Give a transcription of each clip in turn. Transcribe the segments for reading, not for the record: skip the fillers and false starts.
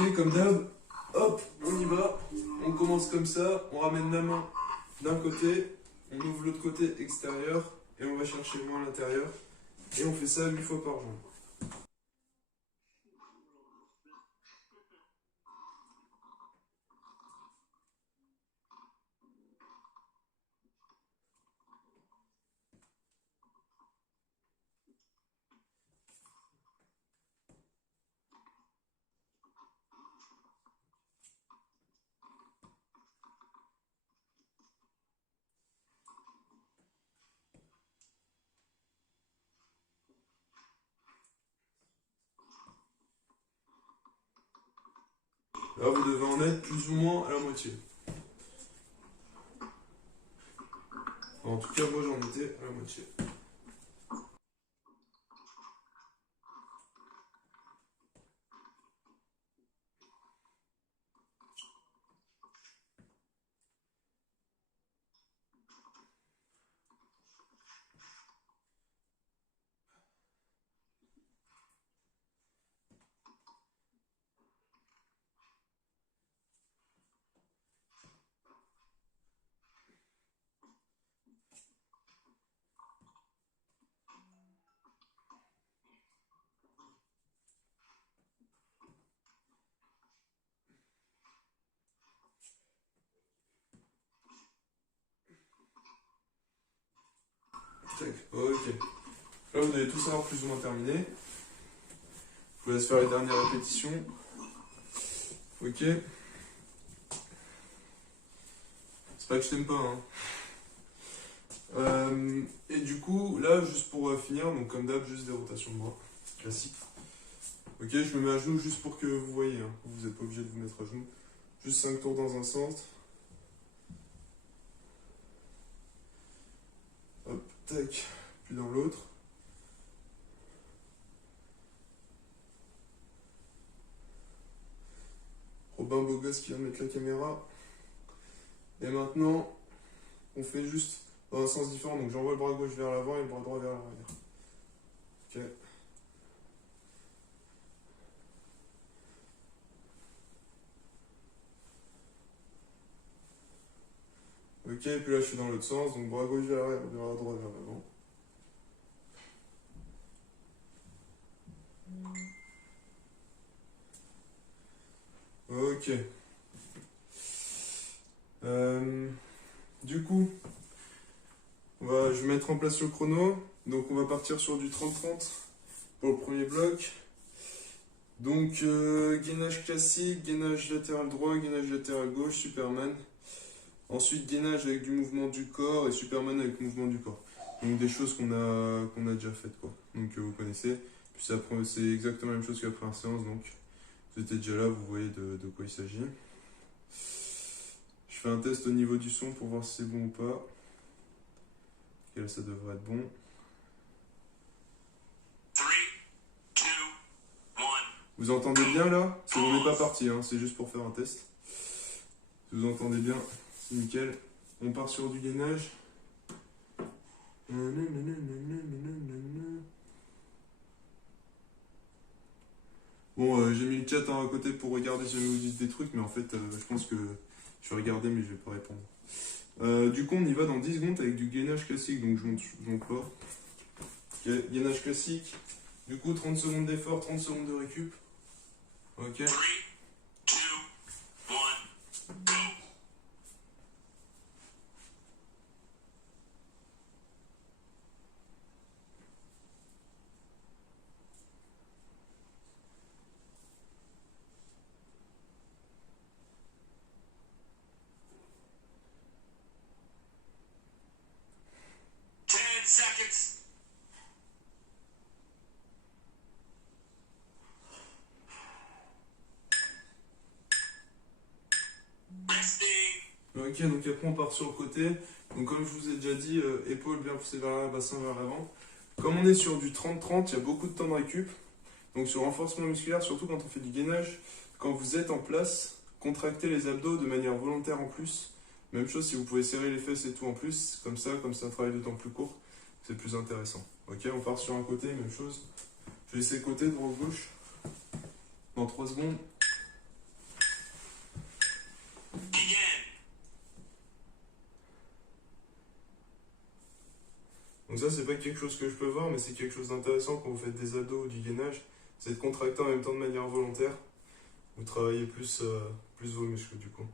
Ok, comme d'hab, hop, on y va. On commence comme ça, on ramène la main d'un côté, on ouvre l'autre côté extérieur et on va chercher loin à l'intérieur. Et on fait ça 8 fois par jour. Là, vous devez en être plus ou moins à la moitié. En tout cas, moi j'en étais à la moitié. Check. Ok. Là, vous devez tous avoir plus ou moins terminé. Je vous laisse faire les dernières répétitions. Ok. C'est pas que je t'aime pas, hein. Et du coup, là, juste pour finir, donc comme d'hab, juste des rotations de bras. Classique. Ok, je me mets à genoux juste pour que vous voyez. Hein. Vous n'êtes pas obligé de vous mettre à genoux. Juste 5 tours dans un sens. Hop, tac. Puis dans l'autre. Robin beau gosse qui vient de mettre la caméra. Et maintenant, on fait juste dans un sens différent. Donc j'envoie le bras gauche vers l'avant et le bras droit vers l'arrière. Ok. Ok, et puis là je suis dans l'autre sens, donc bras gauche vers l'arrière, bras droit vers l'avant. Ok. Du coup, je vais mettre en place le chrono. Donc on va partir sur du 30-30 pour le premier bloc. Donc gainage classique, gainage latéral droit, gainage latéral gauche, Superman. Ensuite gainage avec du mouvement du corps et Superman avec mouvement du corps. Donc des choses qu'on a déjà faites quoi. Donc vous connaissez. Puis c'est exactement la même chose que la première séance. Donc vous étiez déjà là, vous voyez de quoi il s'agit. Je fais un test au niveau du son pour voir si c'est bon ou pas. Ok, là ça devrait être bon. 3, 2, 1. Vous entendez bien là? On n'est pas parti, hein, c'est juste pour faire un test. Si vous entendez bien, c'est nickel. On part sur du gainage. Bon, j'ai mis le chat à côté pour regarder si vous dites des trucs, mais en fait, je pense que je vais regarder, mais je vais pas répondre. Du coup, on y va dans 10 secondes avec du gainage classique, donc je monte pas. Ok, gainage classique. Du coup, 30 secondes d'effort, 30 secondes de récup. Ok. 3, 2, 1, go. Seconds. Ok, donc après on part sur le côté. Donc comme je vous ai déjà dit, épaules bien poussées vers l'arrière, bassin vers l'avant. Comme on est sur du 30-30, il y a beaucoup de temps de récup. Donc sur renforcement musculaire, surtout quand on fait du gainage, quand vous êtes en place, contractez les abdos de manière volontaire en plus. Même chose si vous pouvez serrer les fesses et tout en plus, comme ça, comme c'est un travail de temps plus court, c'est plus intéressant. Ok, on part sur un côté, même chose. Je vais essayer côté, droit, gauche. Dans 3 secondes. Donc ça, c'est pas quelque chose que je peux voir, mais c'est quelque chose d'intéressant quand vous faites des abdos ou du gainage. C'est de contracter en même temps de manière volontaire. Vous travaillez plus vos muscles du coup.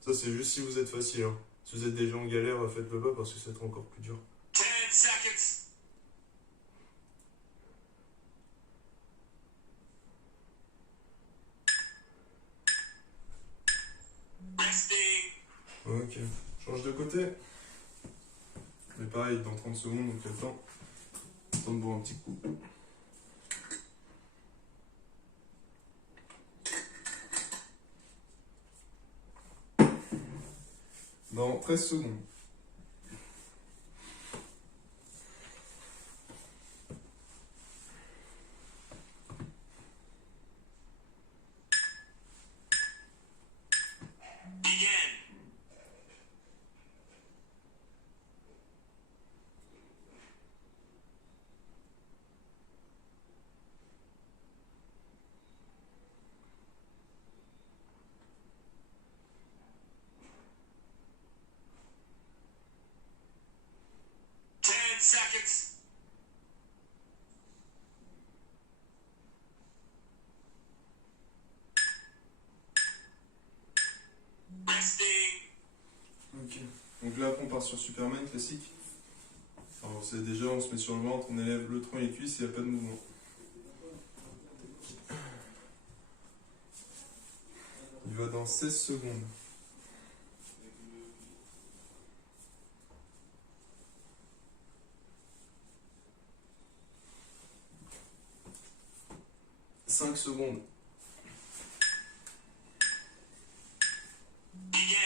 Ça, c'est juste si vous êtes facile. Hein. Si vous êtes déjà en galère, faites-le pas parce que ça va être encore plus dur. 10 seconds. Resting. Ok, change de côté. Mais pareil, dans 30 secondes, donc il y a le temps. Temps de boire un petit coup. Dans 13 secondes. Begin. Seconds. Resting. Ok. Donc là, après, on part sur Superman classique. Alors, c'est déjà, on se met sur le ventre, on élève le tronc et les cuisses, il n'y a pas de mouvement. Il va dans 16 secondes. « 5 secondes. Begin.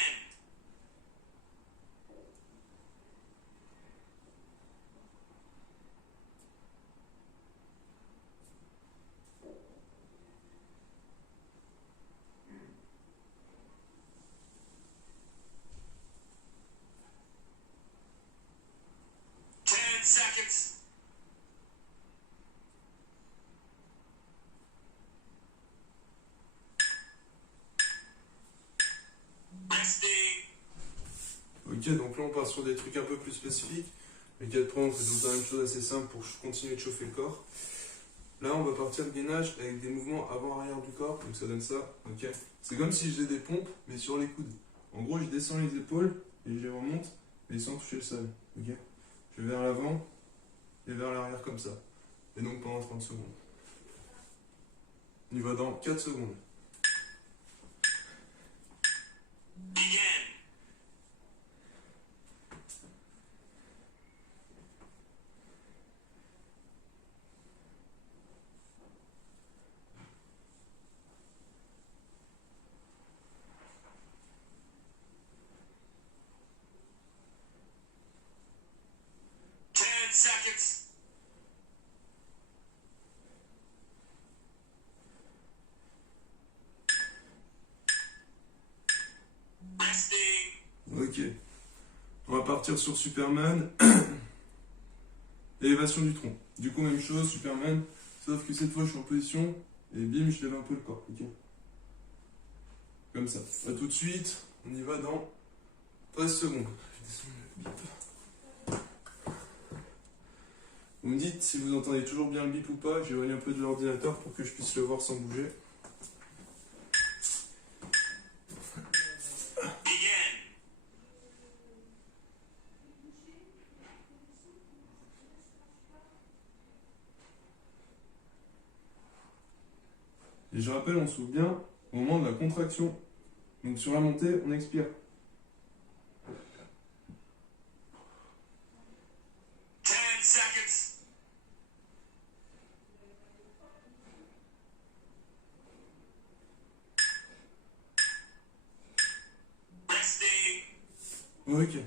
10 seconds. Resting. Ok, donc là, on part sur des trucs un peu plus spécifiques. Les 4 points, on fait tout le temps la même chose assez simple pour continuer de chauffer le corps. Là, on va partir de gainage avec des mouvements avant-arrière du corps, donc ça donne ça, ok. C'est comme si je faisais des pompes, mais sur les coudes. En gros, je descends les épaules et je les remonte, mais sans toucher le sol, ok. Je vais vers l'avant et vers l'arrière comme ça. Et donc pendant 30 secondes. On y va dans 4 secondes. Begin. 10 seconds. Resting. Ok. On va partir sur Superman. Élévation du tronc. Du coup, même chose, Superman. Sauf que cette fois, je suis en position. Et bim, je lève un peu le corps. Ok. Comme ça. A tout de suite. On y va dans 13 secondes. Vous me dites si vous entendez toujours bien le bip ou pas. J'éloigne un peu de l'ordinateur pour que je puisse le voir sans bouger. Begin. Et je rappelle, on s'ouvre bien au moment de la contraction. Donc sur la montée, on expire. 10 seconds. Resting. Ok.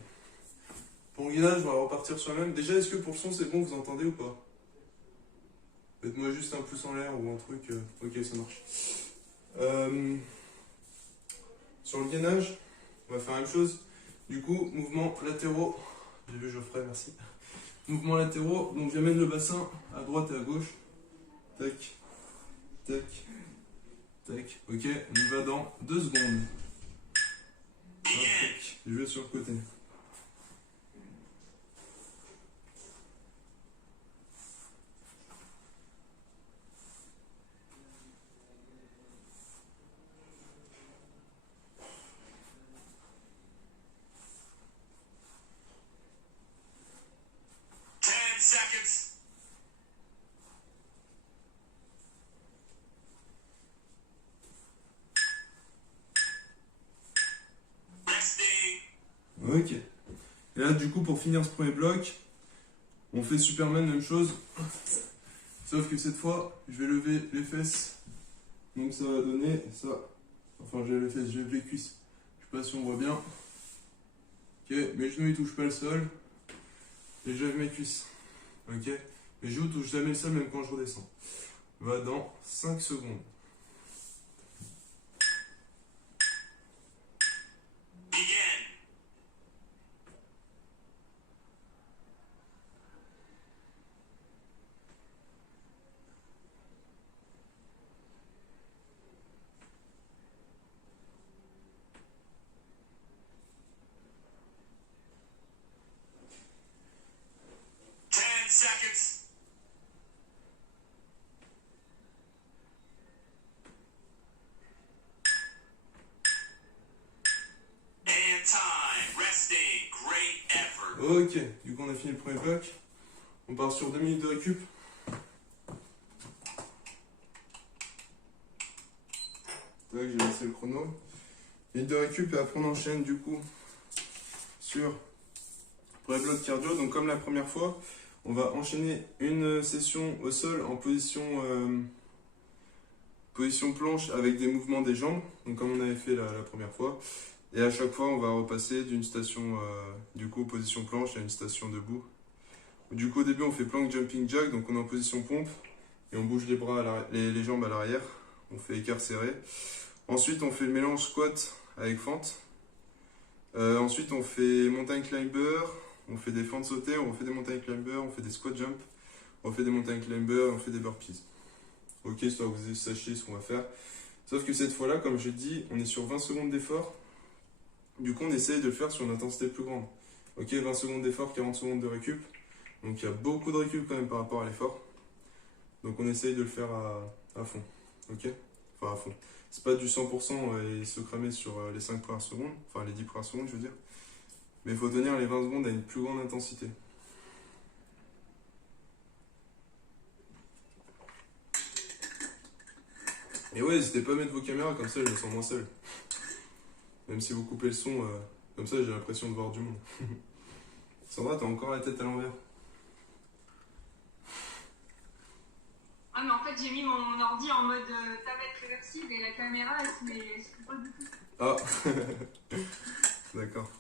Pour le guidage, on va repartir sur la même. Déjà, est-ce que pour le son, c'est bon, vous entendez ou pas? Faites-moi juste un pouce en l'air ou un truc. Ok, ça marche. Sur le gainage, on va faire la même chose. Du coup, mouvements latéraux. J'ai vu Geoffrey, merci. Mouvements latéraux. Donc, j'amène le bassin à droite et à gauche. Tac, tac, tac. Ok, on y va dans 2 secondes. Hop, tac. Je vais sur le côté. Ok. Et là, du coup, pour finir ce premier bloc, on fait Superman, même chose. Sauf que cette fois, je vais lever les fesses. Donc ça va donner ça. Enfin, j'ai les fesses, j'ai les cuisses. Je sais pas si on voit bien. Ok, mes genoux ils touchent pas le sol. Et je lève mes cuisses. Ok, mes genoux touchent jamais le sol, même quand je redescends. On va dans 5 secondes. Begin. 10 seconds. And time. Resting. Great effort. Ok, du coup on a fini le premier bloc. On part sur 2 minutes de récup. Tac, j'ai laissé le chrono. Minute de récup et après on enchaîne du coup sur le premier bloc cardio. Donc comme la première fois, on va enchaîner une session au sol en position planche avec des mouvements des jambes. Donc comme on avait fait la première fois. Et à chaque fois on va repasser d'une station du coup position planche à une station debout. Du coup au début on fait plank jumping jack, donc on est en position pompe et on bouge les bras, les jambes à l'arrière. On fait écart serré. Ensuite on fait le mélange squat avec fente. Ensuite on fait mountain climber, on fait des fentes sautées, on fait des mountain climber, on fait des squat jump, on fait des mountain climber, on fait des burpees. Ok, histoire que vous sachiez ce qu'on va faire. Sauf que cette fois-là, comme j'ai dit, on est sur 20 secondes d'effort. Du coup on essaye de le faire sur une intensité plus grande. Ok, 20 secondes d'effort, 40 secondes de récup. Donc il y a beaucoup de récup quand même par rapport à l'effort. Donc on essaye de le faire à fond. Ok, enfin à fond. C'est pas du 100% et se cramer sur les 5 premières secondes, enfin les 10 premières secondes je veux dire. Mais il faut tenir les 20 secondes à une plus grande intensité. Et ouais, n'hésitez pas à mettre vos caméras, comme ça je me sens moins seul. Même si vous coupez le son, comme ça j'ai l'impression de voir du monde. Sandra, t'as encore la tête à l'envers. Ah mais en fait j'ai mis mon ordi en mode tablette réversible et la caméra elle se fait pas du tout. Ah, d'accord.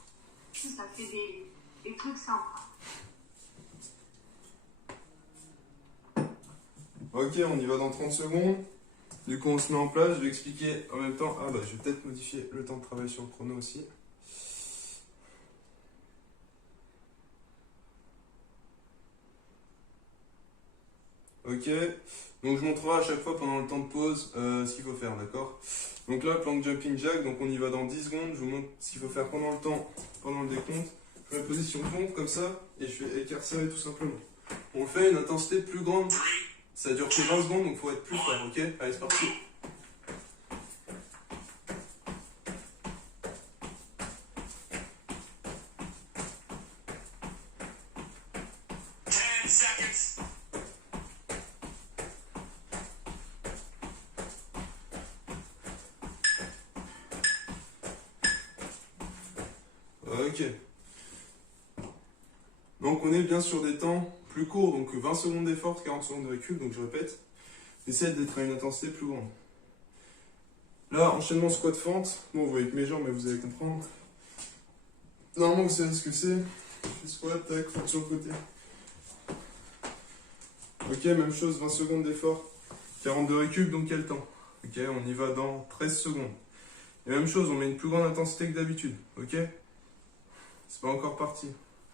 Ça fait des trucs sympas. Ok, on y va dans 30 secondes. Du coup, on se met en place. Je vais expliquer en même temps. Ah bah, je vais peut-être modifier le temps de travail sur le chrono aussi. Ok. Donc, je montrerai à chaque fois pendant le temps de pause ce qu'il faut faire, d'accord? Donc là, plank jumping jack. Donc, on y va dans 10 secondes. Je vous montre ce qu'il faut faire pendant le temps, pendant le décompte. Je mets position pompe comme ça et je fais écart serré tout simplement. On le fait à une intensité plus grande. Ça dure que 20 secondes, donc il faut être plus fort, ok? Allez, c'est parti. 10 seconds. Ok. Donc on est bien sur des temps plus courts, donc 20 secondes d'effort, 40 secondes de récup, donc je répète. Essayez d'être à une intensité plus grande. Là, enchaînement squat fente. Bon, vous voyez que mes jambes, mais vous allez comprendre. Normalement, vous savez ce que c'est. Je fais squat, tac, fente sur le côté. Ok, même chose, 20 secondes d'effort, 40 de récup, donc quel temps? Ok, on y va dans 13 secondes. Et même chose, on met une plus grande intensité que d'habitude. Ok? C'est pas encore parti.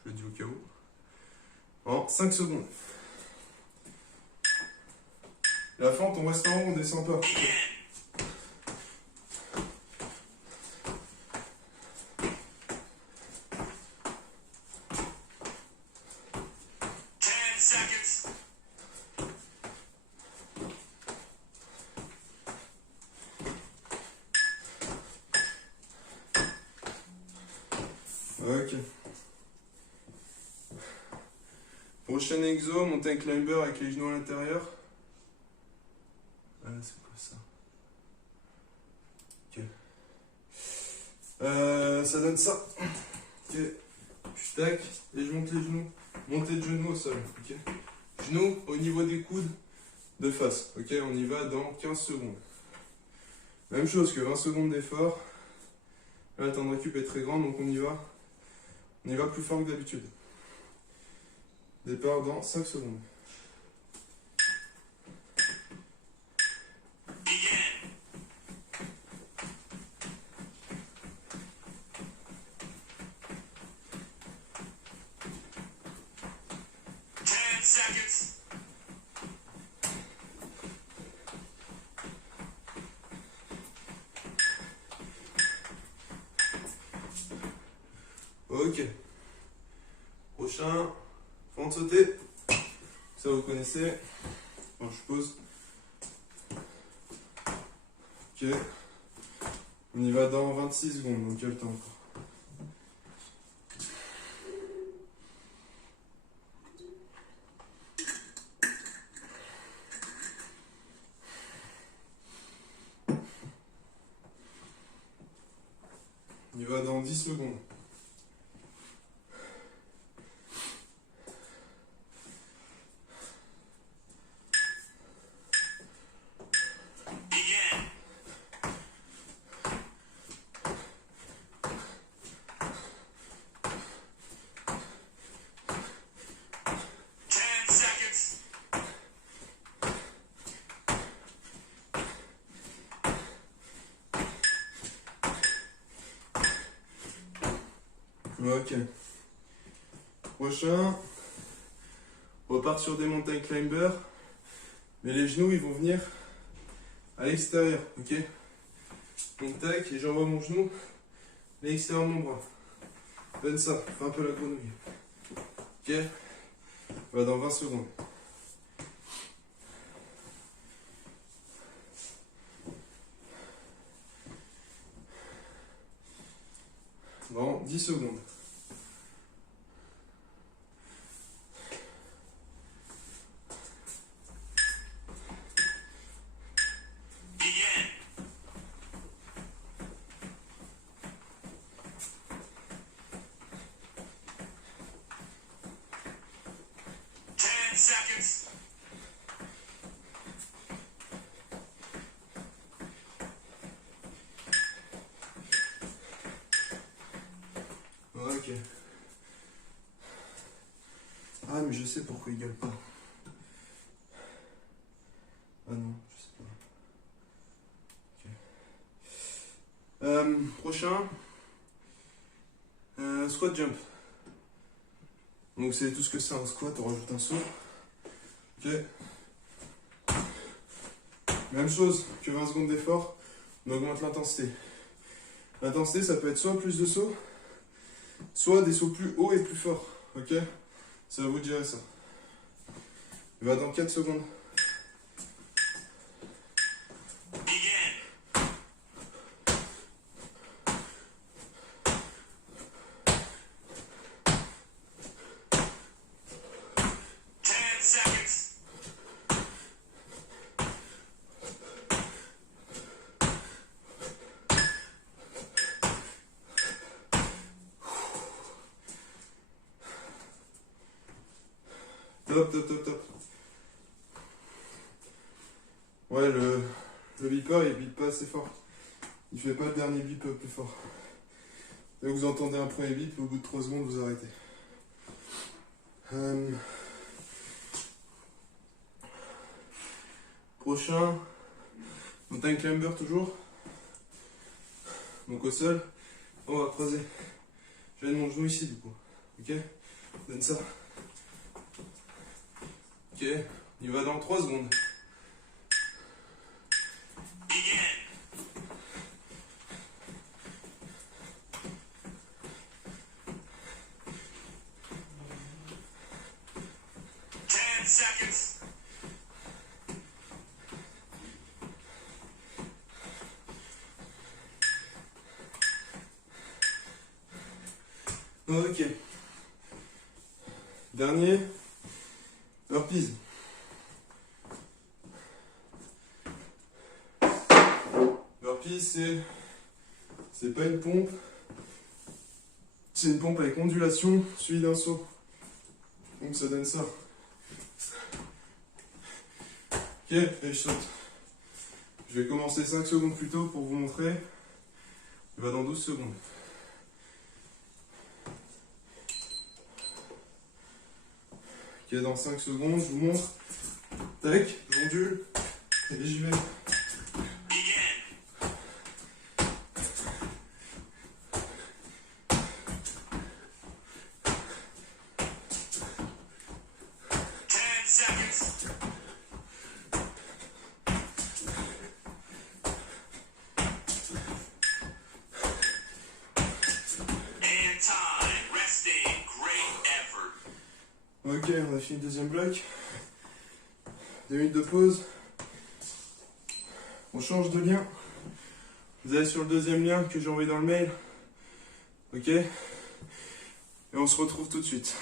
Je le dis au cas où. En 5 secondes. La fente, on reste en haut, on descend pas. Begin. 10 seconds. Ok. Prochain exo, mountain climber avec les genoux à l'intérieur. Ah, c'est quoi ça? Ok. Ça donne ça. Ok. Je tac et je monte les genoux. Montée de genoux au sol. Ok. Genoux au niveau des coudes de face. Ok, on y va dans 15 secondes. Même chose que 20 secondes d'effort. Là, le temps de récup est très grand, donc on y va. On y va plus fort que d'habitude. Départ dans 5 secondes. Begin. 10 seconds. Ok. Prochain. Front de sauter. Ça vous connaissez. Bon, je pose. Ok. On y va dans 26 secondes, donc il y a le temps encore. On y va dans 10 secondes. Begin. 10 seconds. Ok. Prochain. On repart sur des mountain climbers. Mais les genoux, ils vont venir à l'extérieur. Ok. Donc tac, et j'envoie mon genou à l'extérieur de mon bras. Donne ça, fais un peu la grenouille. Ok. On va dans 20 secondes. Dans 10 secondes. Begin. 10 seconds. Ok. Ah, mais je sais pourquoi il gueule pas. Ah non, je sais pas. Ok. Prochain. Squat jump. Donc c'est tout ce que c'est un squat, on rajoute un saut. Ok. Même chose que 20 secondes d'effort, on augmente l'intensité. L'intensité, ça peut être soit plus de sauts, soit des sauts plus hauts et plus forts. Ok. Ça va vous dire ça. Il va dans 4 secondes. Begin. 10 seconds. Top, top, top, top. Ouais, le beeper, il bip pas assez fort. Il fait pas le dernier bip plus fort. Dès que vous entendez un premier bip, au bout de 3 secondes, vous arrêtez. Prochain, mountain climber toujours. Donc au sol, on va croiser. Je vais mon genou ici du coup. Ok. Donne ça. Ok. Il va dans 3 secondes. Begin. 10 seconds. Ok. Dernier. Burpees. Burpees, c'est pas une pompe. C'est une pompe avec ondulation suivie d'un saut. Donc ça donne ça. Ok, et je saute. Je vais commencer 5 secondes plus tôt pour vous montrer. Il va dans 12 secondes. Ok, dans 5 secondes, je vous montre. Tac, j'ondule et j'y vais. Begin. 10 seconds. And time. Resting. Great effort. Ok, on a fini le deuxième bloc. 2 minutes de pause. On change de lien. Vous allez sur le deuxième lien que j'ai envoyé dans le mail. Ok. Et on se retrouve tout de suite.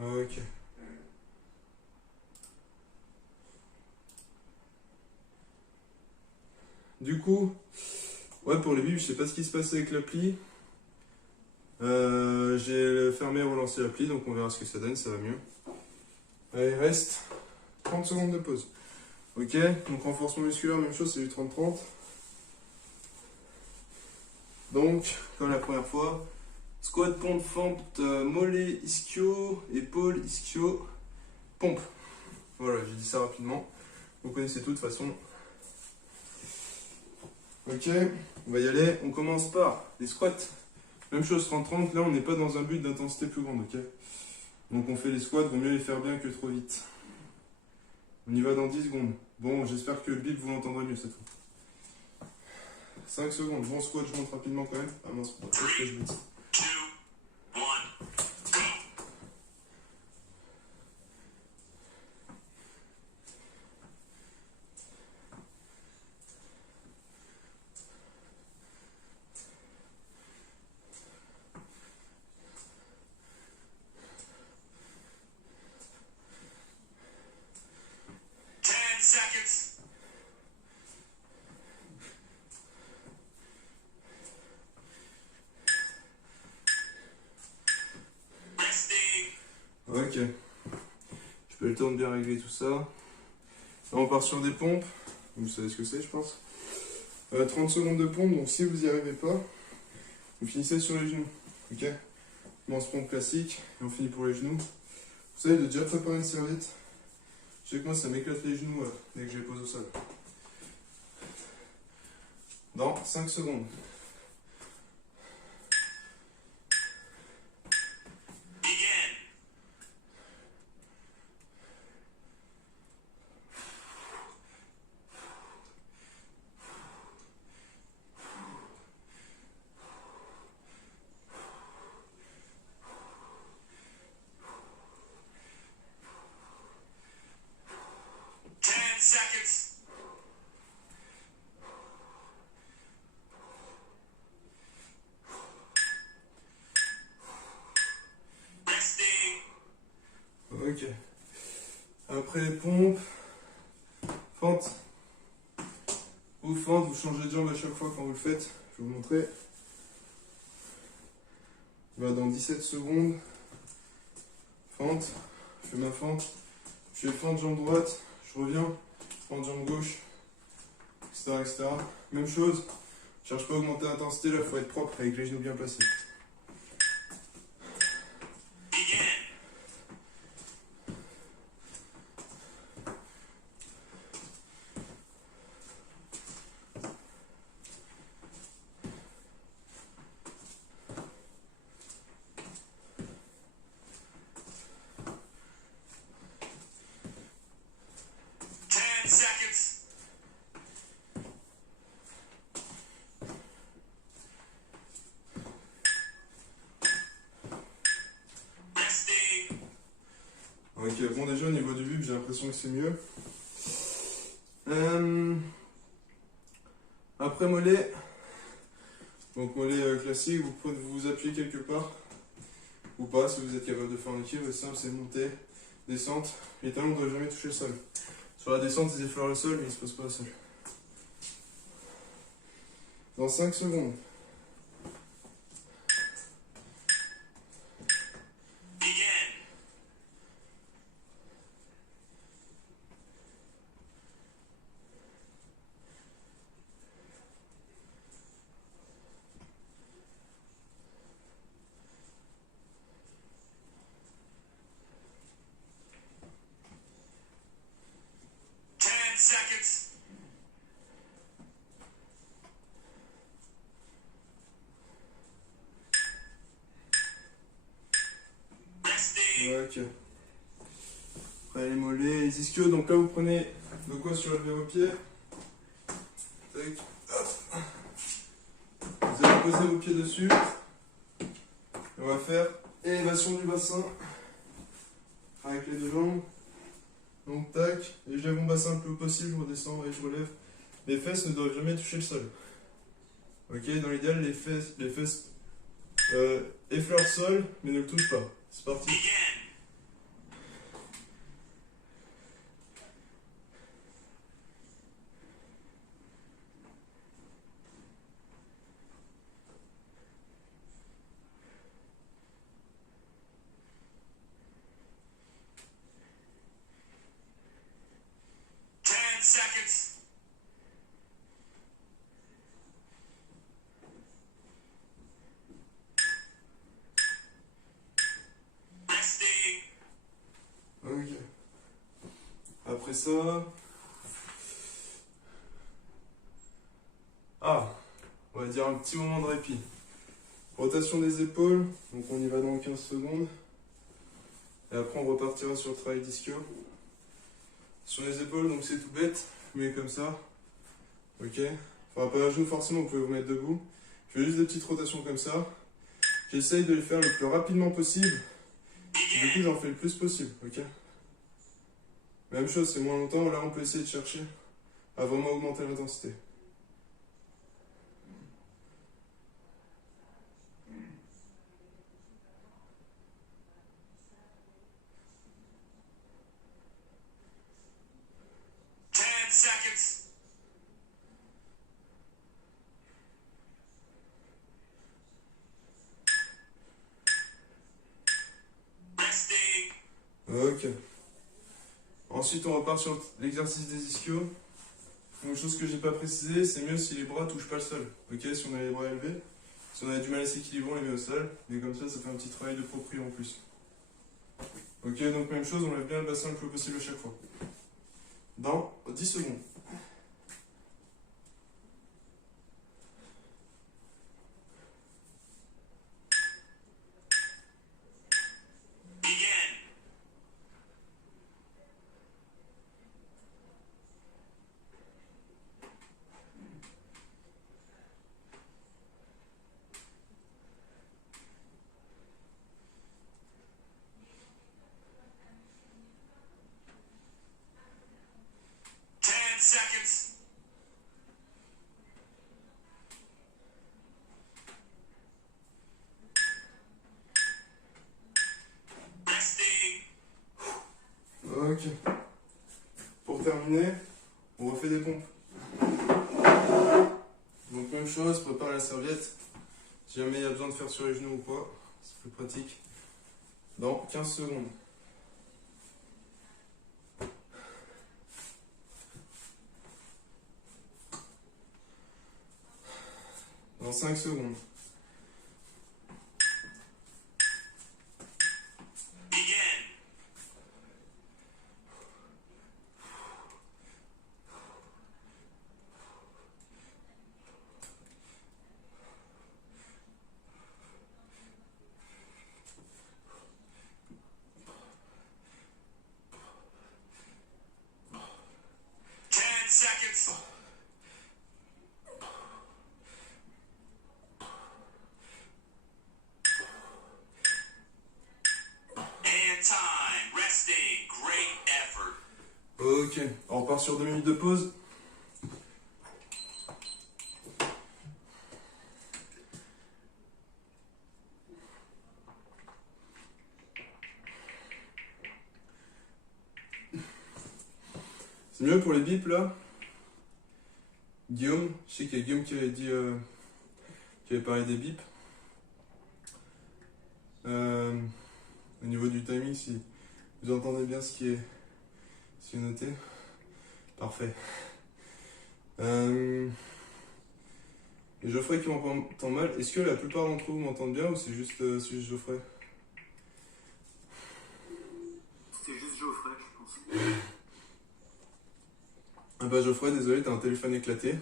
Ok. Du coup, ouais, pour les bibles, je sais pas ce qui se passe avec l'appli. J'ai fermé et relancé l'appli, donc on verra ce que ça donne, ça va mieux. Allez, il reste 30 secondes de pause. Ok, donc renforcement musculaire, même chose, c'est du 30-30. Donc, comme la première fois, squat, pompe, fente, mollet, ischio, épaule, ischio, pompe. Voilà, j'ai dit ça rapidement. Vous connaissez tout de toute façon. Ok, on va y aller. On commence par les squats. Même chose, 30-30. Là, on n'est pas dans un but d'intensité plus grande, ok? Donc, on fait les squats. Vaut mieux les faire bien que trop vite. On y va dans 10 secondes. Bon, j'espère que le bip, vous l'entendrez mieux cette fois. 5 secondes. Bon squat, je monte rapidement quand même. Ah mince, qu'est-ce que je vous dis? 2, 1, go. 10 seconds. Resting. Ok. Je peux le temps de bien régler tout ça. Là, on part sur des pompes. Vous savez ce que c'est, je pense. 30 secondes de pompe, donc si vous n'y arrivez pas, vous finissez sur les genoux. Ok? On commence pompe classique et on finit pour les genoux. Vous savez de déjà préparer une serviette. Je sais que moi ça m'éclate les genoux dès que je les pose au sol. Dans 5 secondes. Begin. 10 seconds. Resting. Ok. Après les pompes, fente. Ou fente, vous changez de jambe à chaque fois quand vous le faites. Je vais vous montrer. On va dans 17 secondes. Fente. Je fais ma fente. Je fais fente jambe droite. Je Je reviens, prendre jambe gauche, etc., etc. Même chose, je cherche pas à augmenter l'intensité, là il faut être propre avec les genoux bien placés. Begin. 10 seconds. Resting. Ok, bon déjà au niveau du bub, j'ai l'impression que c'est mieux. Après mollet, donc mollet classique, vous appuyez quelque part, ou pas, si vous êtes capable de faire un équilibre, c'est simple, c'est monter, descente, les talons ne doivent jamais toucher le sol. Sur la descente, ils effleurent le sol, mais ils ne se posent pas au sol. Dans 5 secondes. Begin. 10 seconds. Resting. Ouais, ok. Après les mollets, les ischios, donc là vous prenez de quoi surélever vos pieds. Tac, hop. Vous allez poser vos pieds dessus. On va faire élévation du bassin avec les deux jambes. Donc tac, et je lève mon bassin le plus haut possible, je redescends et je relève. Les fesses ne doivent jamais toucher le sol. Ok, dans l'idéal, les fesses effleurent le sol, mais ne le touchent pas. C'est parti. Begin. 10 seconds. Resting. Ok. Après ça. Ah, on va dire un petit moment de répit. Rotation des épaules, donc on y va dans 15 secondes. Et après on repartira sur le travail d'ischio. Sur les épaules, donc c'est tout bête, mais comme ça. Ok. Enfin, pas à genoux forcément, vous pouvez vous mettre debout. Je fais juste des petites rotations comme ça. J'essaye de les faire le plus rapidement possible. Du coup, j'en fais le plus possible, ok. Même chose, c'est moins longtemps. Là, on peut essayer de chercher à vraiment augmenter l'intensité. Seconds. Resting. Ok. Ensuite, on repart sur l'exercice des ischios. Une chose que j'ai pas précisé, c'est mieux si les bras touchent pas le sol. Ok, si on a les bras élevés. Si on a du mal à s'équilibrer, on les met au sol. Mais comme ça fait un petit travail de proprio en plus. Ok, donc même chose, on lève bien le bassin le plus possible à chaque fois. Dans 10 secondes. Begin. 10 seconds. Resting. Ok. Pour terminer, on refait des pompes. Donc même chose, prépare la serviette. Si jamais il y a besoin de faire sur les genoux ou quoi, c'est plus pratique. Dans 15 secondes. dans 5 secondes. Begin. 10 seconds. And time. Resting. Great effort. Ok, on repart sur 2 minutes de pause. C'est mieux pour les bips là? Guillaume, je sais qu'il y a Guillaume qui avait dit qui avait parlé des bips. Au niveau du timing, si vous entendez bien ce qui est noté, parfait. Et Geoffrey qui m'entend mal, est-ce que la plupart d'entre vous m'entendent bien ou c'est juste Geoffrey? C'était juste Geoffrey, je pense. Ah bah Geoffrey, désolé, t'as un téléphone éclaté.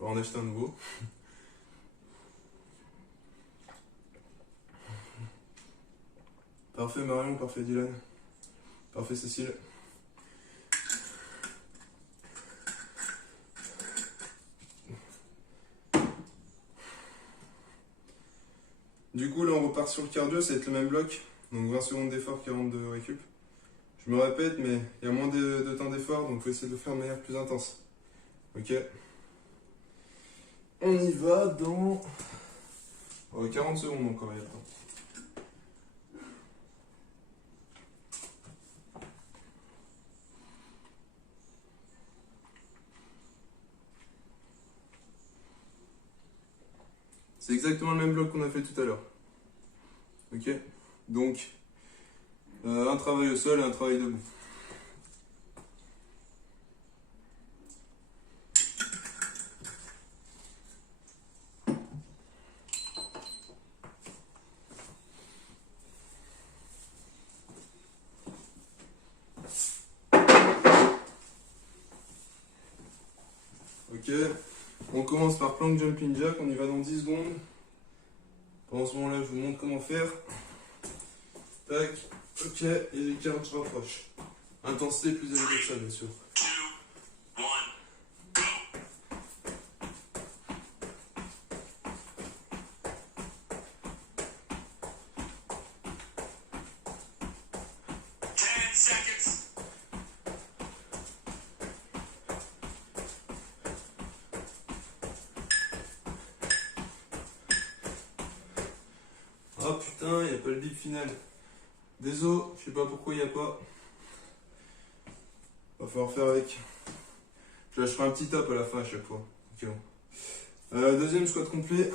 On va en acheter un nouveau. Parfait Marion, parfait Dylan. Parfait Cécile. Du coup là on repart sur le cardio, ça va être le même bloc. Donc 20 secondes d'effort, 40 de récup. Je me répète, mais il y a moins de temps d'effort, donc il faut essayer de le faire de manière plus intense. Ok. On y va dans 40 secondes encore, il y a le temps. C'est exactement le même bloc qu'on a fait tout à l'heure. Ok. Donc, un travail au sol et un travail debout. Ok, on commence par plank jumping jack, on y va dans 10 secondes. Pendant ce moment-là, je vous montre comment faire. Tac, ok, et les 40 se rapprochent. Intensité plus élevée que ça, bien sûr. 2, 1, go. 10 seconds. Ah putain, il n'y a pas le bip final. Désolé, je sais pas pourquoi il n'y a pas. Va falloir faire avec. Je lâcherai un petit top à la fin à chaque fois. Ok, bon. Deuxième squat complet.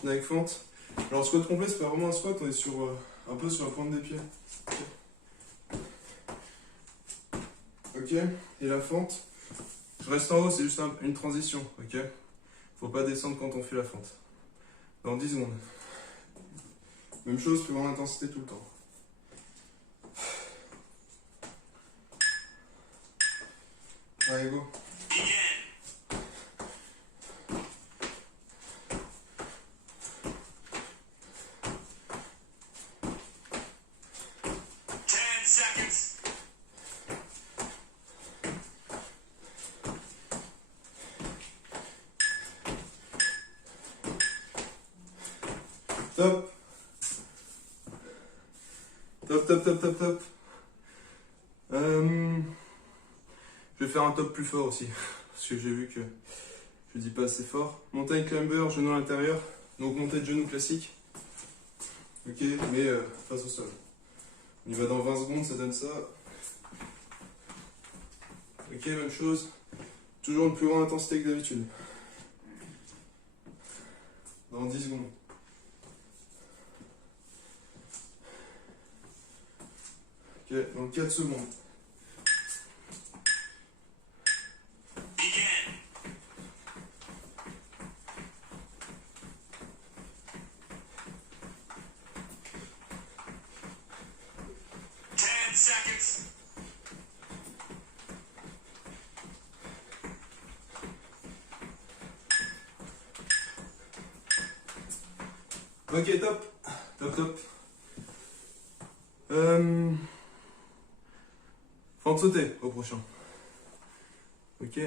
Snake fente. Alors squat complet, c'est pas vraiment un squat, on est sur un peu sur la pointe des pieds. Ok, et la fente. Je reste en haut, c'est juste une transition. Ok. Faut pas descendre quand on fait la fente. Dans 10 secondes. Même chose, plus grande intensité tout le temps. Allez, go. Begin. 10 seconds. Top. Top, top, top, top, top. Je vais faire un top plus fort aussi. Parce que j'ai vu que je dis pas assez fort. Mountain climber, genou à l'intérieur. Donc montée de genou classique. Ok, mais face au sol. On y va dans 20 secondes, ça donne ça. Ok, même chose. Toujours une plus grande intensité que d'habitude. Dans 10 secondes. Ok, dans 4 secondes. Begin. Ok, top. Top. Fente sauter au prochain. Ok.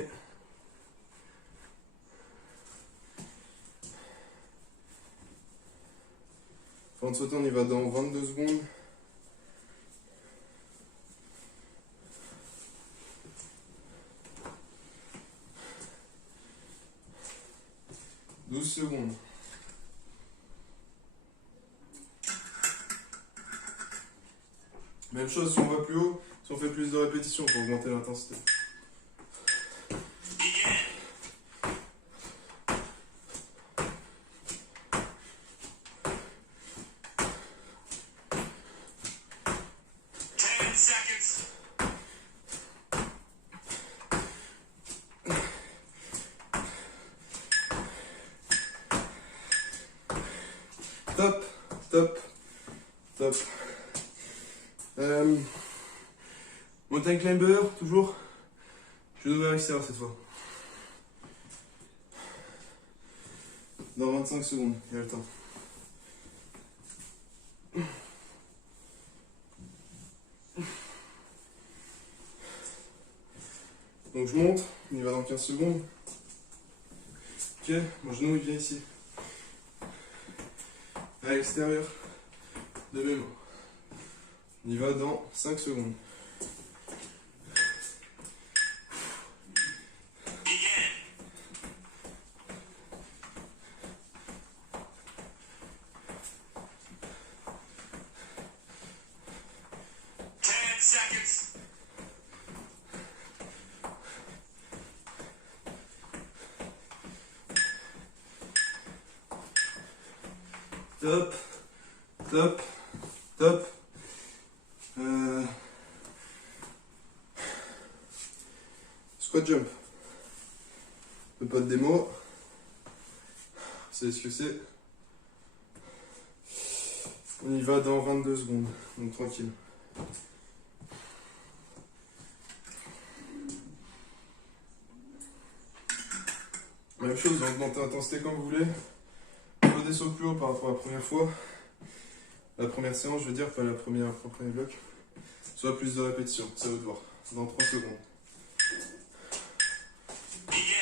Fente sauter, on y va dans 22 secondes. « 12 secondes. Même chose si on va plus haut, si on fait plus de répétitions pour augmenter l'intensité. Begin. 10 seconds. Top. Mountain climber, toujours. Je vais ouvrir l'extérieur cette fois. Dans 25 secondes, il y a le temps. Donc je monte, on y va dans 15 secondes. Ok, mon genou il vient ici. À l'extérieur de mes mains. On y va dans 5 secondes. Begin. 10 seconds. Top. Squat jump. Pas de démo. C'est ce que c'est. On y va dans 22 secondes. Donc tranquille. Même chose, vous augmentez l'intensité comme vous voulez. Soit des sauts plus haut par rapport à la première fois. La première séance, je veux dire, pas le premier bloc. Soit plus de répétitions, ça va te voir. Dans 3 secondes. Begin.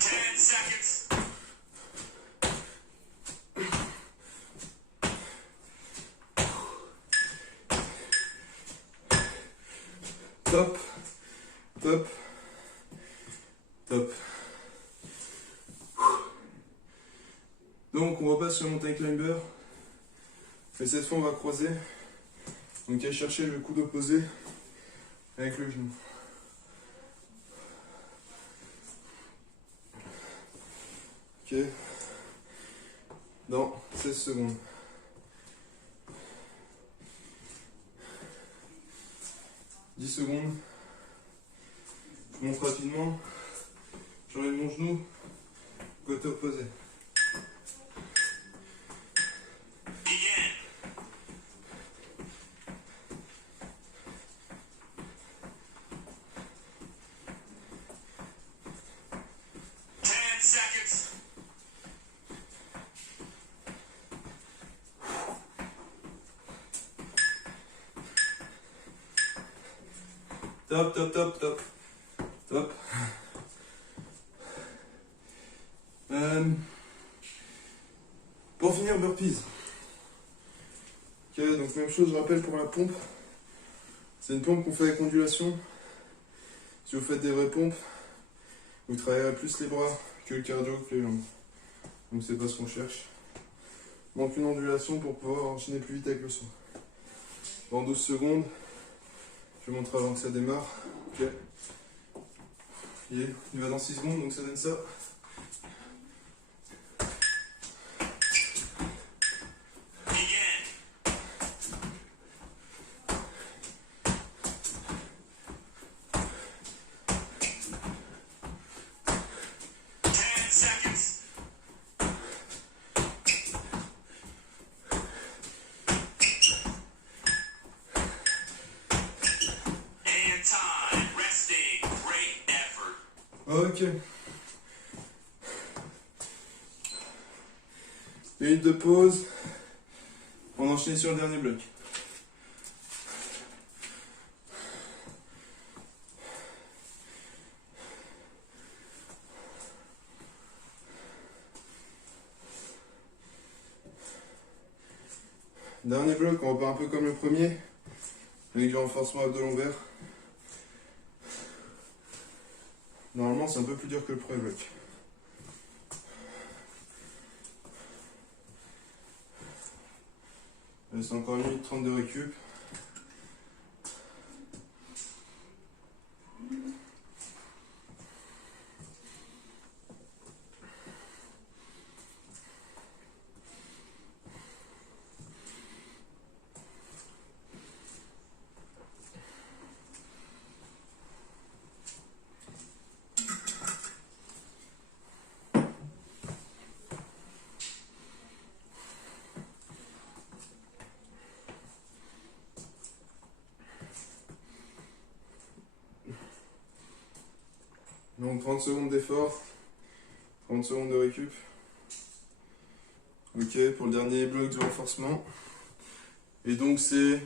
10 seconds. Top. Donc on repasse sur le mountain climber. Mais cette fois on va croiser. Donc à chercher le coude opposé avec le genou. Ok. Dans 16 secondes. « 10 secondes. Je monte rapidement. J'enlève mon genou. Côté opposé. Begin. 10 seconds. Top. Pour finir, burpees. Ok, donc même chose, je rappelle pour la pompe. C'est une pompe qu'on fait avec ondulation. Si vous faites des vraies pompes, vous travaillerez plus les bras que le cardio que les jambes. Donc c'est pas ce qu'on cherche. Donc une ondulation pour pouvoir enchaîner plus vite avec le son. Dans 12 secondes, je vais montrer avant que ça démarre. Ok. Il va dans 6 secondes, donc ça donne ça. Begin. 10 seconds. And time. Ok. 1 minute de pause. On enchaîne sur le dernier bloc. Dernier bloc, on repart un peu comme le premier, avec du renforcement abdos-lombaires. Normalement, c'est un peu plus dur que le premier bloc. C'est encore 1 minute 30 de récup. Donc 30 secondes d'effort, 30 secondes de récup. Ok, pour le dernier bloc du renforcement. Et donc c'est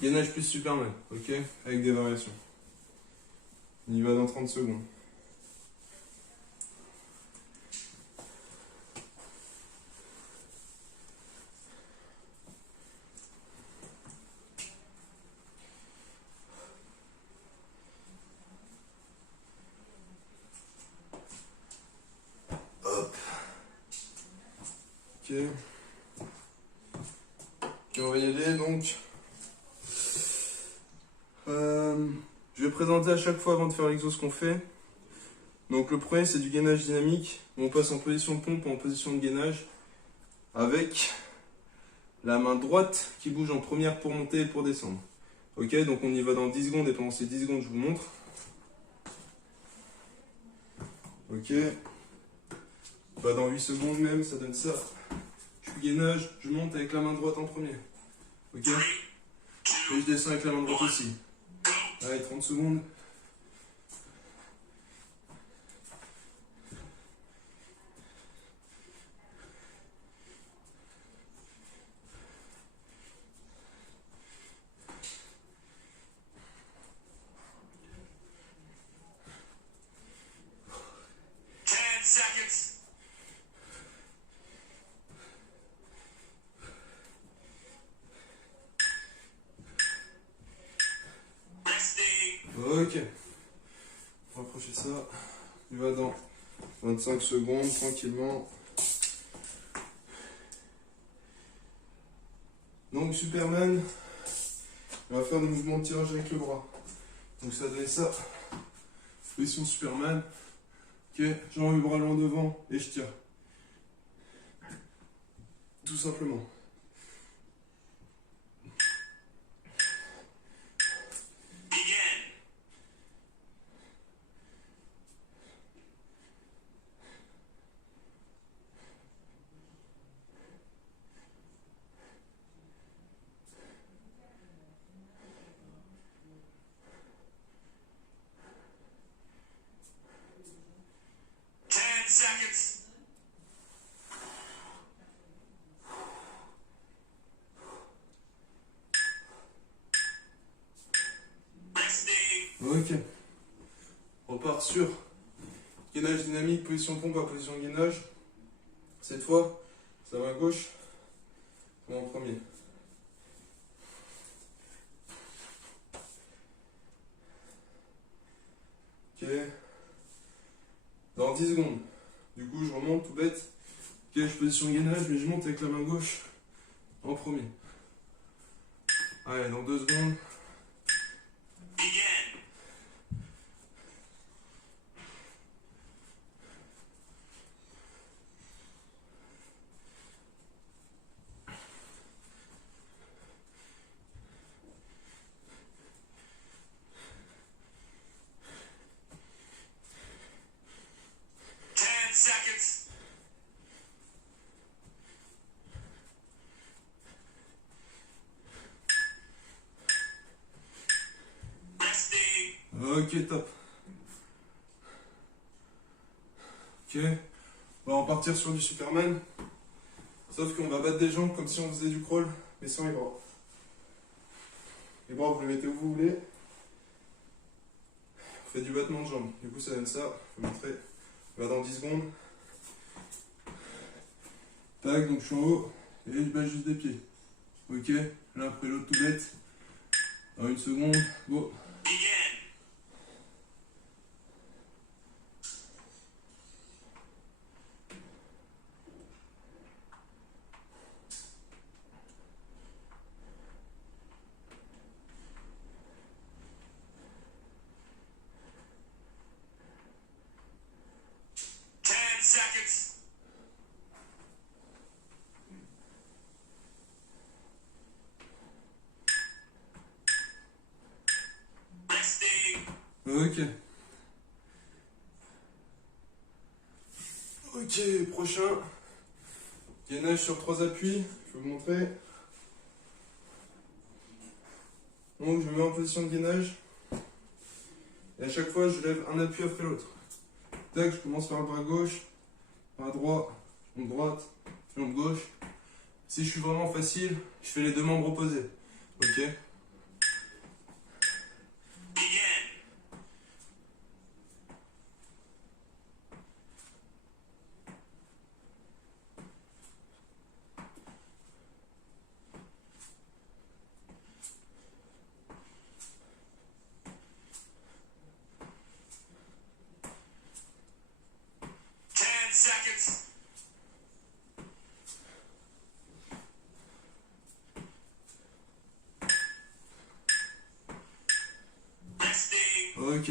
gainage plus Superman, ok, avec des variations. On y va dans 30 secondes. Ok. Ok, on va y aller donc. Je vais présenter à chaque fois avant de faire l'exo ce qu'on fait. Donc le premier c'est du gainage dynamique. On passe en position de pompe en position de gainage avec la main droite qui bouge en première pour monter et pour descendre. Ok, donc on y va dans 10 secondes et pendant ces 10 secondes je vous montre. Ok. Bah dans 8 secondes même ça donne ça. Je gainage, je monte avec la main droite en premier. Ok. Et je descends avec la main droite aussi. Allez, 30 secondes. Seconds. Resting. Ok. On va approcher ça. Il va dans 25 secondes, tranquillement. Donc Superman, on va faire des mouvements de tirage avec le bras. Donc ça donne ça. Position Superman. Ok, j'enlève le bras loin devant et je tire. Tout simplement. Begin. Seconds. Resting. Ok. On repart sur gainage dynamique, position pompe à position gainage. Cette fois, ça va à gauche. Ça va en premier. Ok. Dans 10 secondes. Du coup, je remonte tout bête. Ok, je position gainage, mais je monte avec la main gauche en premier. Allez, dans 2 secondes. Begin. Seconds. Resting. Ok, top. Ok. On va repartir sur du Superman. Sauf qu'on va battre des jambes comme si on faisait du crawl, mais sans les bras. Les bras, vous les mettez où vous voulez. Vous faites du battement de jambes. Du coup, ça donne ça. Je vais vous montrer. On va dans 10 secondes. Tac, donc je suis en haut. Et je bats juste des pieds. Ok. L'un après l'autre, tout bête. Dans 1 seconde. Go. Begin. 10 seconds. Resting. Ok. Ok, prochain. Gainage sur 3 appuis. Je vais vous montrer. Donc je me mets en position de gainage. Et à chaque fois, je lève un appui après l'autre. Tac, je commence par le bras gauche, bras droit, jambe droite, jambe gauche. Si je suis vraiment facile, je fais les 2 membres opposés. Ok. Begin. Seconds. Resting. Ok.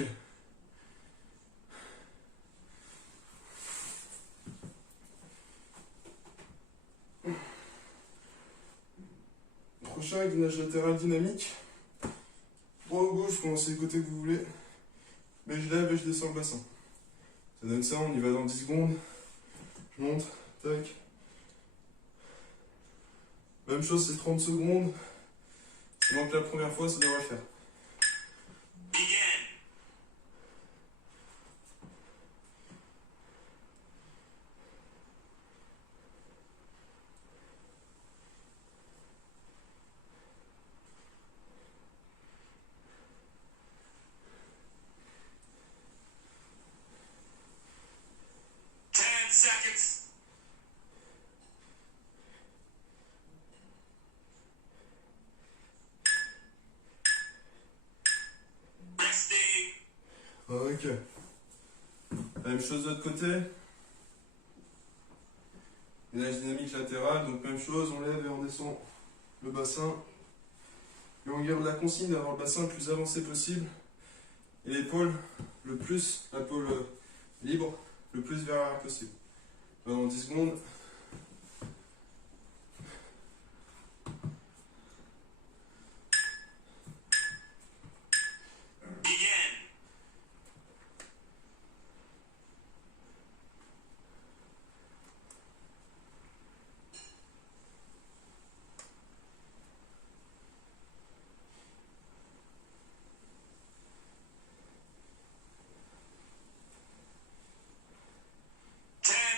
Prochain, gainage latéral dynamique. Droit ou gauche, commencez le côté que vous voulez. Mais je lève et je descends le bassin. Ça donne ça, on y va dans 10 secondes. Je monte, tac. Même chose, c'est 30 secondes. C'est moins que la première fois, ça devrait le faire. Begin. Seconds. Resting. Ok. La même chose de l'autre côté. Gainage dynamique latéral, donc même chose, on lève et on descend le bassin. Et on garde la consigne d'avoir le bassin le plus avancé possible. Et l'épaule, l'épaule libre, le plus vers l'arrière possible. Pendant 10 secondes. Begin.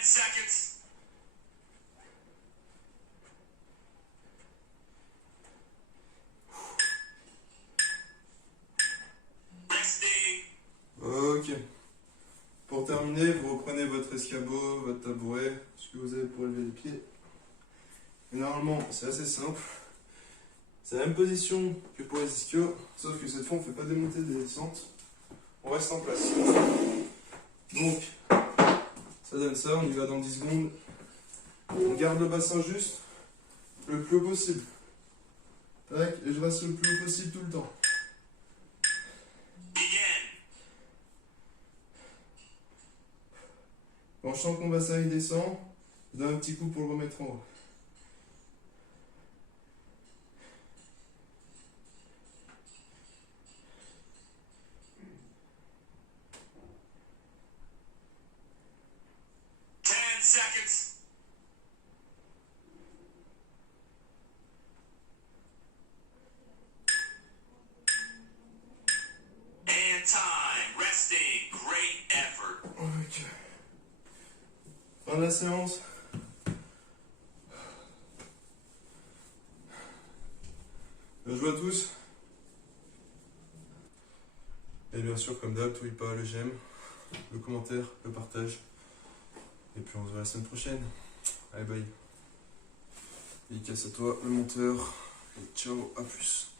Seconds. Resting. Ok. Pour terminer, vous reprenez votre escabeau, votre tabouret, ce que vous avez pour élever les pieds. Et normalement, c'est assez simple. C'est la même position que pour les ischios, sauf que cette fois, on ne fait pas des montées et des descentes. On reste en place. Donc, ça donne ça, on y va dans 10 secondes. On garde le bassin juste, le plus haut possible. Tac, et je reste le plus haut possible tout le temps. Begin. Quand je sens que mon bassin il descend, je donne un petit coup pour le remettre en haut. Seconds. And time. Resting. Great effort. Ok. Fin de la séance. Bien joué à tous. Et bien sûr, comme d'hab, n'oubliez pas le j'aime, le commentaire, le partage. Et puis on se voit la semaine prochaine. Allez, bye. Dédicace à toi, le monteur. Et ciao, à plus.